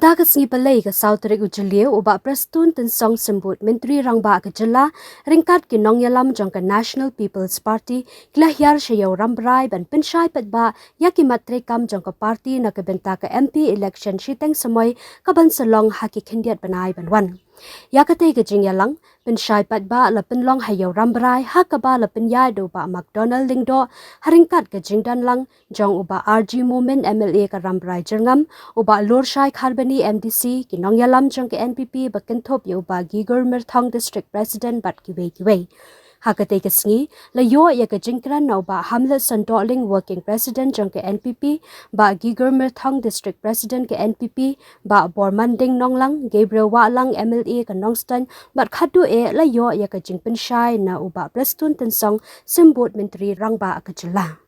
Benta ke sini pelai ke Sautrik Ujelia ubah prestun tensong sembut Menteri Rangba ke Jela ringkat ke nong yalam jong ke National People's Party kelahir syayau rambrai ban pensyai petba yaki matrekam jong ke parti na ke benta ke MP election shiteng semoy ke ban selong haki kendiat banai banwan. Ya kate ke jing yalang pensyai petba la penlong hayau rambrai hakaba la penyai do ba McDonald lingdo haringkat ke jing dan lang jong ubah RG Moment MLA ke rambrai jengam ubah Lor Shai Kharbani MDC ki nong yalam jong ke NPP bakentop ya ubah Gigur Merthong District President bat kiwei. Hakate ke sngi la yo ya ke jingkran na ubah Hamlet Santoling Working President jong ke NPP ba Gigur Merthong District President ke NPP ba Bormanding Nonglang Gabriel Walang MLA ke Nongstan bat khadu la yo ya ke jingpen shai na ubah prestun tensong sembut Menteri Rangba ke Jela.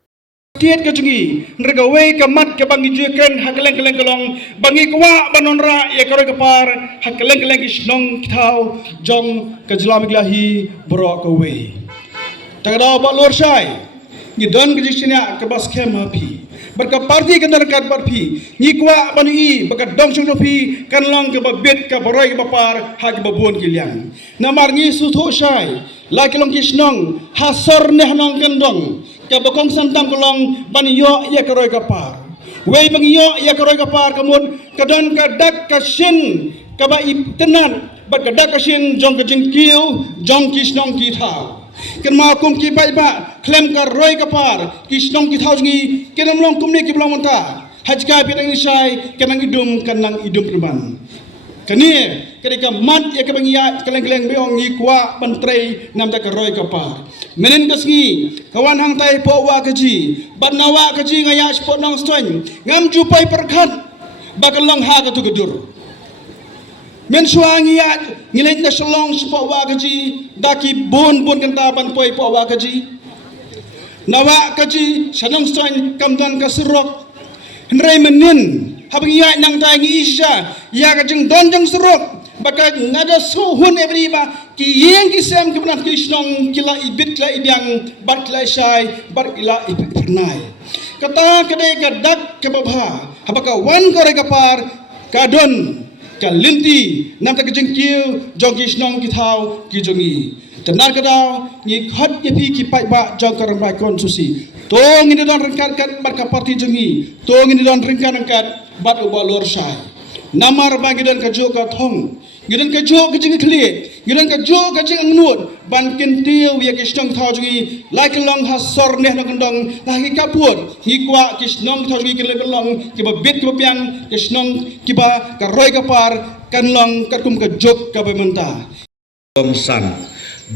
Tiat ke jungi, nrega wei ke mat ke bangi juken hakeleng kelong bangi kwa banonra ya karo ke par hakeleng kisnong kitau jong ke jelam glahi bro ke wei. Tagada ba Lor Shai, ni don ke jisinya ke bas kem api. Berka parti ke darkat barpi, ni kwa bani berka dong chung pi kan long ke babet ke baroi ke bapar ha ke babon ke liang. Namar ni sutho Shai, la ke long kisnong hasor neh nong kendong. Kabakong santang kolong baniyo ya karoy kapar. Wei bangiyo ya karoy kapar kamun kadon kadak kasin kaba tenan bat kadak kasin jong kejengkiu jong kisnong kitau. Ken ma kum ki bai ba klem karoy kapar kisnong kitau ngi kenam long kumni ki blong monta. Hajka pitang isai kenang idum kanang idum perban. Kani ketika mat ya kebangiya keleng beong ngi kwa pentrei nam ta karoy kapar. Menen kasngi kawan hang tai po wa kaji bat nawa kaji ngaya spot nong stoin ngam jupai perkhat bakalong ha ka tu gedur. Men suangi ya ngilait na selong spot wa kaji daki bon kanta ban poi po wa kaji. Nawa kaji sanong stoin kamdan kasurok. Hendrai menen habang ya nang tai ngi isya ya kajeng donjang surok. Baka ngada suhun ebriba ki yeng ki sem ki benat kisnong kila ibit kila ibyang bat kila syai bat kila ibit pernai kata kedai kadak kebabha habaka wan kore kapar kadon kalinti nam ta kejengkiu jong kisnong ki thau ki jongi tenar kadau ni khat ye pi ki pai ba jong karang bai kon susi tong ini don rengkat kat bat ka parti jongi tong ini don rengkat bat uba Lor Shai namar ba gidan ka jo ka thong gidan ka jo ka jing khle gidan ka jo ka jing ngut ban kin tiu ya kisnong thau jungi like long ha sor neh na kandong la hi kapur hi kwa kisnong thau jungi kele long ki ba bit ki ba piang kisnong ki ba ka roi ka par kan long ka kum ka jok ka ba menta san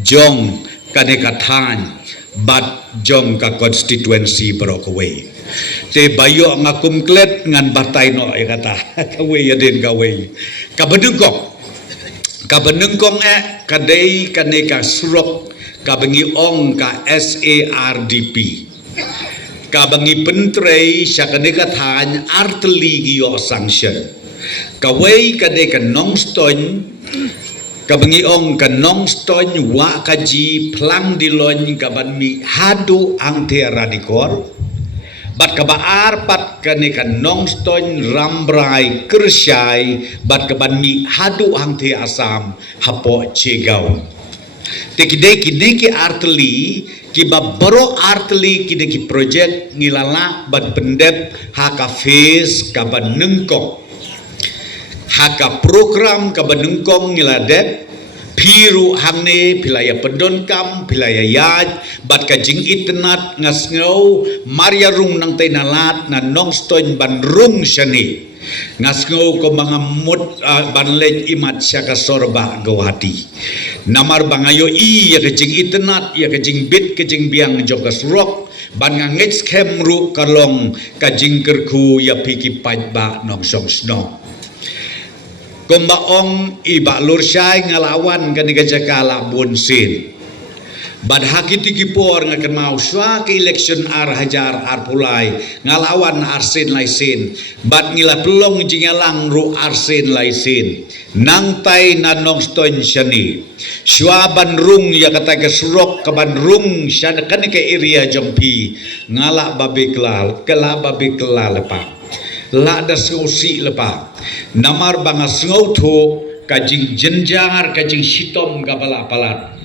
jong kaneka than bat jong ka constituency Brokaway te bayo ngakum klet ngan batai no ya kata kawe ya den kawe kabenengkong kadai kaneka surok kabengi ong ka SARDP kabengi pentrei syakaneka than artli giyo sanction kawe kadeka nongston kabengi ong ka nongston wa kaji plang dilon kaban mi hadu ang te radikor bat kabaar pat kaneka nongston rambrai kersyai bat kaban mi hadu ang te asam hapo cegau tekidei ki artli ki babaro artli ki project ngilala bat pendep haka face kaban nengkong haka program kaban nengkong ngiladep piru hangne pilaya pedonkam pilaya yaj bat kajing itnat ngasngau maria rung nang tay nalat na nongston ban rung syani ngasngau ko mga mut banlej imat syaka sorba gawati namar bangayo ya kajing itnat ya kajing bit kajing biang joka surok ban ngangits kemru kalong kajing kerku ya piki pajba nongsong sno Kombaong iba Lor Shai ngalawan kanega jakala bonsin. Bad hakiti kipor ngakan mau swa ke election ar hajar ar pulai ngalawan arsin laisin. Bad ngila pelong jingalang ru arsin laisin. Nang tay na nongston syani. Swa banrung ya kata ke surok ke banrung syana kaneka area jompi ngala babi kelal lepak. la da sengau si lepa namar banga sengau tho kajing jenjar kajing sitom gabala palat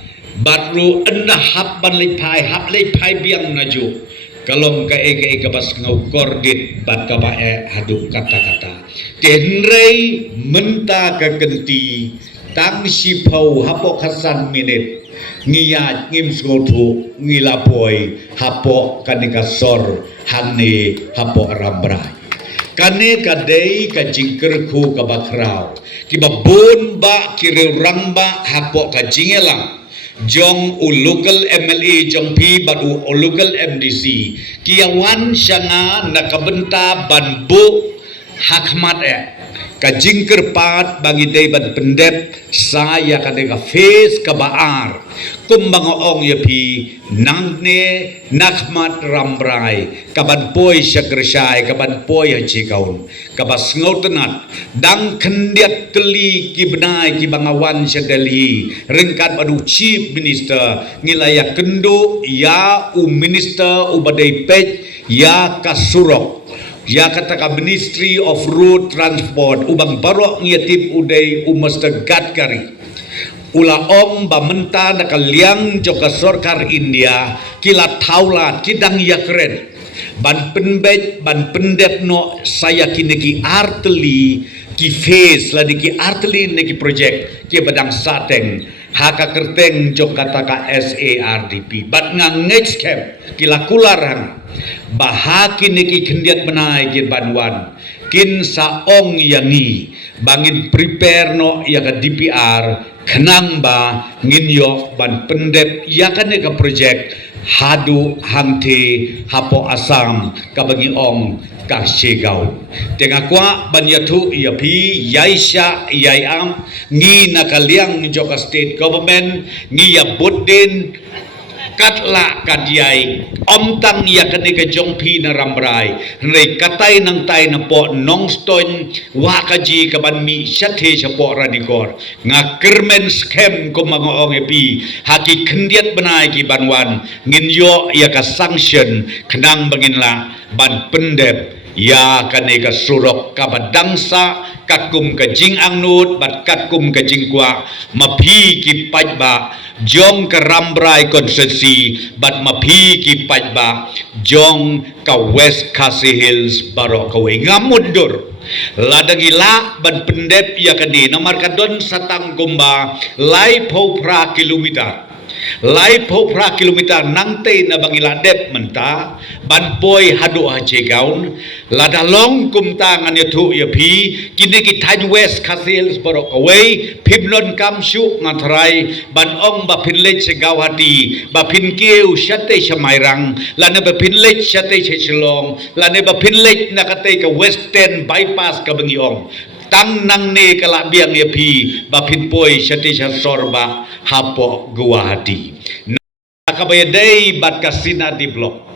batru enda hap ban hap le pai biang naju kalom ka eke bas ngau kordit bat ka bae hadu kata-kata tenrei menta ka kenti tang si pau hapok hasan minit ngiyat ngim sengau ngilapoi hapok kanika sor hangne hapok rambrai kane kadei ka jingkerku ka bakrau kiba bon ba kireu ramba hapok ka jingelang jong u local MLA jong pi badu u local MDC kiawan syanga nakabenta banbu hakmat ka jingker pat bagi dei ban pendep saya kadeka face ka baar kumbang ong ya pi nangne nakmat rambrai kaban poi syakresai kaban poi hajikaun kabas ngautenat dang kendiat keli ki benai ki bangawan syadali ringkat adu chief minister ngilaya kendo ya u minister u badai pej ya kasurok ya kata Ministry of Road Transport ubang barok ngiatip uday umasta Gadkari ula om bamenta nakaliang joka sorkar India kila taula kidang yakren ban penbej ban pendep no saya kiniki arteli ki face ladi ki arteli neki project ki badang sateng haka kerteng jok kata ka SARDP bat ngangej kem kila kularang bahaki niki kendiat benai kin banwan kin saong yangi bangin prepare no ya ka DPR kenang ba ngin yo ban pendep ya ka neka project hadu hangte hapo asam kabagi ong ka segau tenga kwa banyatu ya pi yaisha yaiam ngi nakaliang joka state government ngi ya bodin katla kadyai omtang ya kanega jongpi na rambrai rei katay nang tay na po nongston wakaji kaban mi syate sa po radikor nga kermen scam ko mga ongepi haki kendiat benai ki banwan nginyo ya ka sanction kenang banginla ban pendep ya kanega surok kabadangsa kakum ka jing angnut bat kakum ka jingkwa mapi ki pajba jong ka rambrai konsensi bat mapi ki pajba jong ka West Khasi Hills baro kawe ngamudur ladagila ban pendep ya kadi nomor kadon satang gomba lai popra kilometer lai popra kilometer nangte na bangila dep menta ban poi hadu hajegaun ladalong kumta ngan yatu ya pi kini kita West Khasi Hills borok away pibnon kamsyu ngatrai ban ong ba pinlet segaw hati ba pinkeu syate samairang lana ba pinlet syate selong lana ba pinlet nakate ka western bypass ka bangiong tang nang ne kala biang ya pi ba pinpoi syate sorba hapo Guwahati nakabayadai bat kasina di blok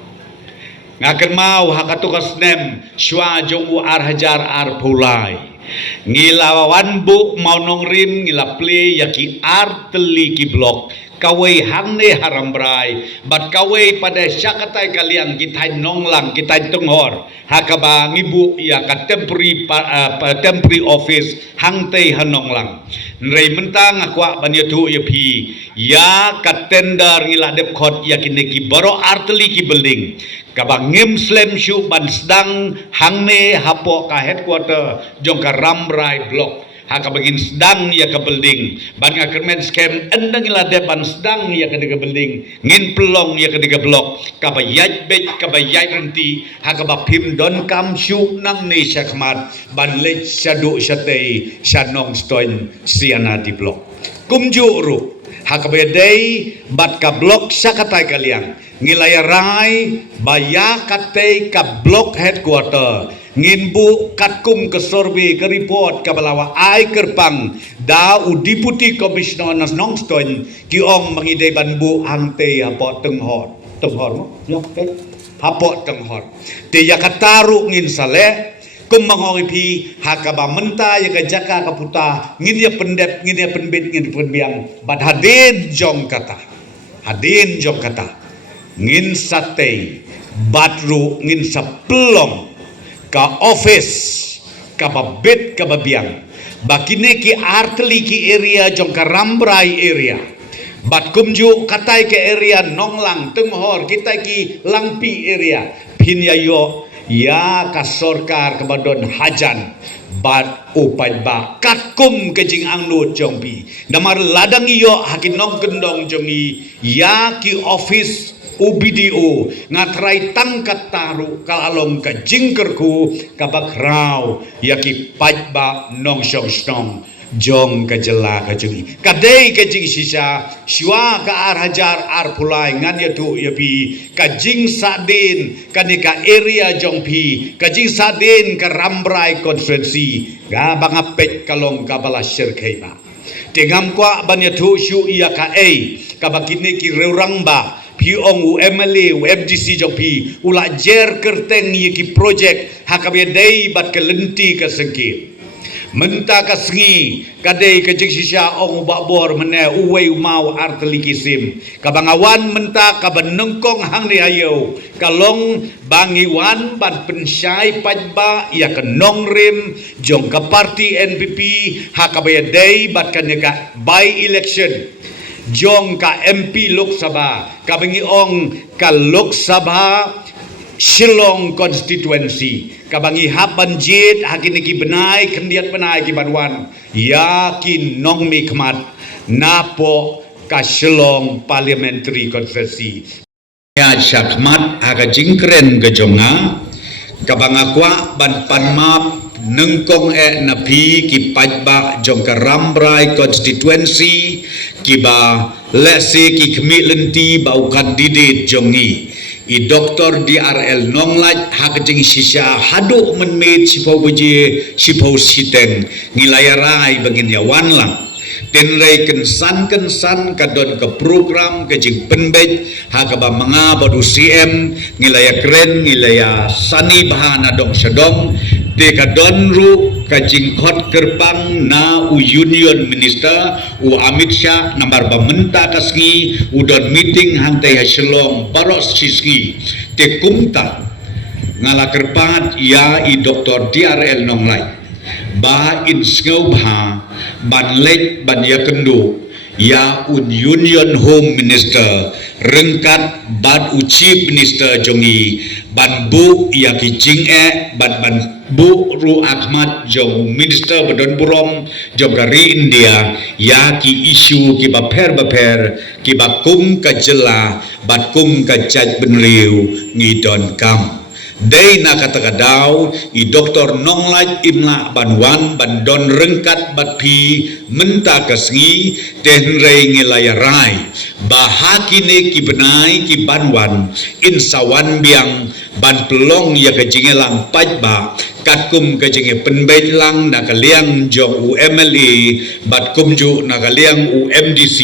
ngakan mau hakatukas nem syua jongu ar hajar ar pulai ngilawan bu mau nongrim ngila play yaki ar teli ki blok kawai hangne harambrai bat kawai pada syakatai kalian kita nonglang kita tenghor hakaba ngibu ya ka temporary office hangtei hanonglang nrei mentang akwa banyatu ya pi ya ka tender ngila dep khot yakin ki baro arteli ki building kabang ngim slem syu ban sedang hangne hapo ka headquarter jong ka rambrai block haka bagin sedang ya ke building ban ngakermen scam endang ila de ban sedang ya ke de building ngin pelong ya ke de blok kabayaj bet kabayaj renti haka ba pim don kam syu nang ne syakmat ban lech syadu syatei syanong stoin siana di blok kumju ru haka bedai bat ka blok syakatai kalian ngilaya rai baya katei ka blok headquarter ngimbu katkum ke sorbe ke report ke balawa ai kerpang da u deputy commissioner nas nongston ki ong mangidai banbu ante apo tenghor mo yo ke apo tenghor te yakataru ngin sale kum mangogi pi hakaba menta ya ka jaka ka puta ngin ya pendep ngin ya penbit ngin penbiang bad hadin jong kata ngin satei batru ngin saplong ka office ka babit ka babiang bakine ki artli ki area jong ka rambrai area bat kumju katai ke area nonglang tenghor kita ki langpi area pinyayo ya ka sorkar ka badon hajan bat upai ba katkum kejing angnut jongpi namar ladang iyo hakin nong gendong jongi ya ki office UBDO ngatrai tangkat taru kalalong ka jingkerku kabakrau yaki pajba nong syong snong jong ka jela ka jungi kadai ka jing sisa shwa ka ar hajar ar pulai ngan yatu yapi ka jing sadin kanika area jong pi ka jing sadin ka rambrai konferensi ga bangapet kalong kabala syirkai ba tengam kwa banyatu syu iya ka kabakine ki reurangba piong UMLA UMDC jong pi ula jer kerteng yiki project hakabedai bat kelenti ka sengki menta ka sengi kadai ka jing sisa ong bakbor mene uwei mau arteli kisim kabangawan menta ka benengkong hang ni ayo kalong bangiwan ban pensyai pajba ya kenong rim jong ka parti NPP hakabedai bat kaneka by election jong ka MP Lok Sabha kabengi ong ka Lok Sabha Shillong constituency kabangi hapan jit hakini ki benai kendiat benai ki banwan ya ki nong mi khmat napo ka Shillong parliamentary constituency ya syakmat aga jingkren gejonga kabanga kwa ban panmap nengkong napi ki pajba jong ka rambrai constituency ki ba lesi ki kemi lenti bau kandidat jongi i Dr. DRL Nonglaj hakajing sisa haduk menmit sipau beje sipau siteng ngilayarai bangin yawan lang tenrei kensan kadon ke program kejing penbej hakaba manga badu CM ngilaya keren ngilaya sani bahana dong sedong deka donru kajing khot kerbang na u union minister u Amit Shah nambar bamenta kasngi udon meeting hantai hasilong baros sisngi te kumta ngala kerpat ya i Dr. DRL Nonglai ba in skau bha ban lek ban ya kendu ya un union home minister rengkat ban u chief minister jongi ban bu ya ki jing ban bu ru Ahmad jong minister badon burom jong dari India ya ki isu ki baper ki bakum ka jela bakum ka jaj benriu ngidon kam Dei na katakadaw i Dr. Nonglaj imla banwan bandon rengkat batpi menta kasngi tenrei ngilayarai bahakine ki benai ki banwan insawan biang ban pelong ya kejingelang pajba katkum kejinge penbej lang nakaliang jong UMLA bat kumju nakaliang UMDC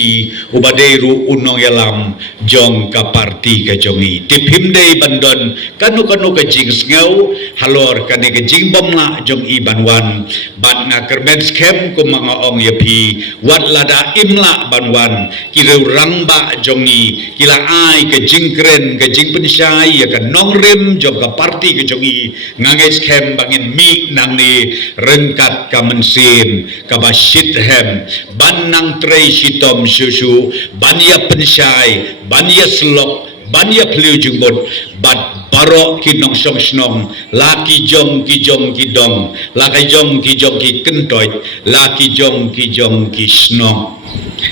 ubadeiru unong yalam jong ka parti kejongi tipimdei bandon kanu kejing sngau halor kane kejing bomla jong i banwan bat na kermen skem ku mga ong yapi wat lada imla banwan kireu rangba jongi kila ai kejing keren kejing pensyai ya kan nongrim jong ka parti kejongi ngangai skem bangin mi nang ni rengkat ka mensin ka basit hem ban nang trei sitom susu ban ya pensyai ban ya slok ban ya pliu jungbot bat barok ki nong song snong laki jong ki dong laki jong ki kentoy laki jong ki snong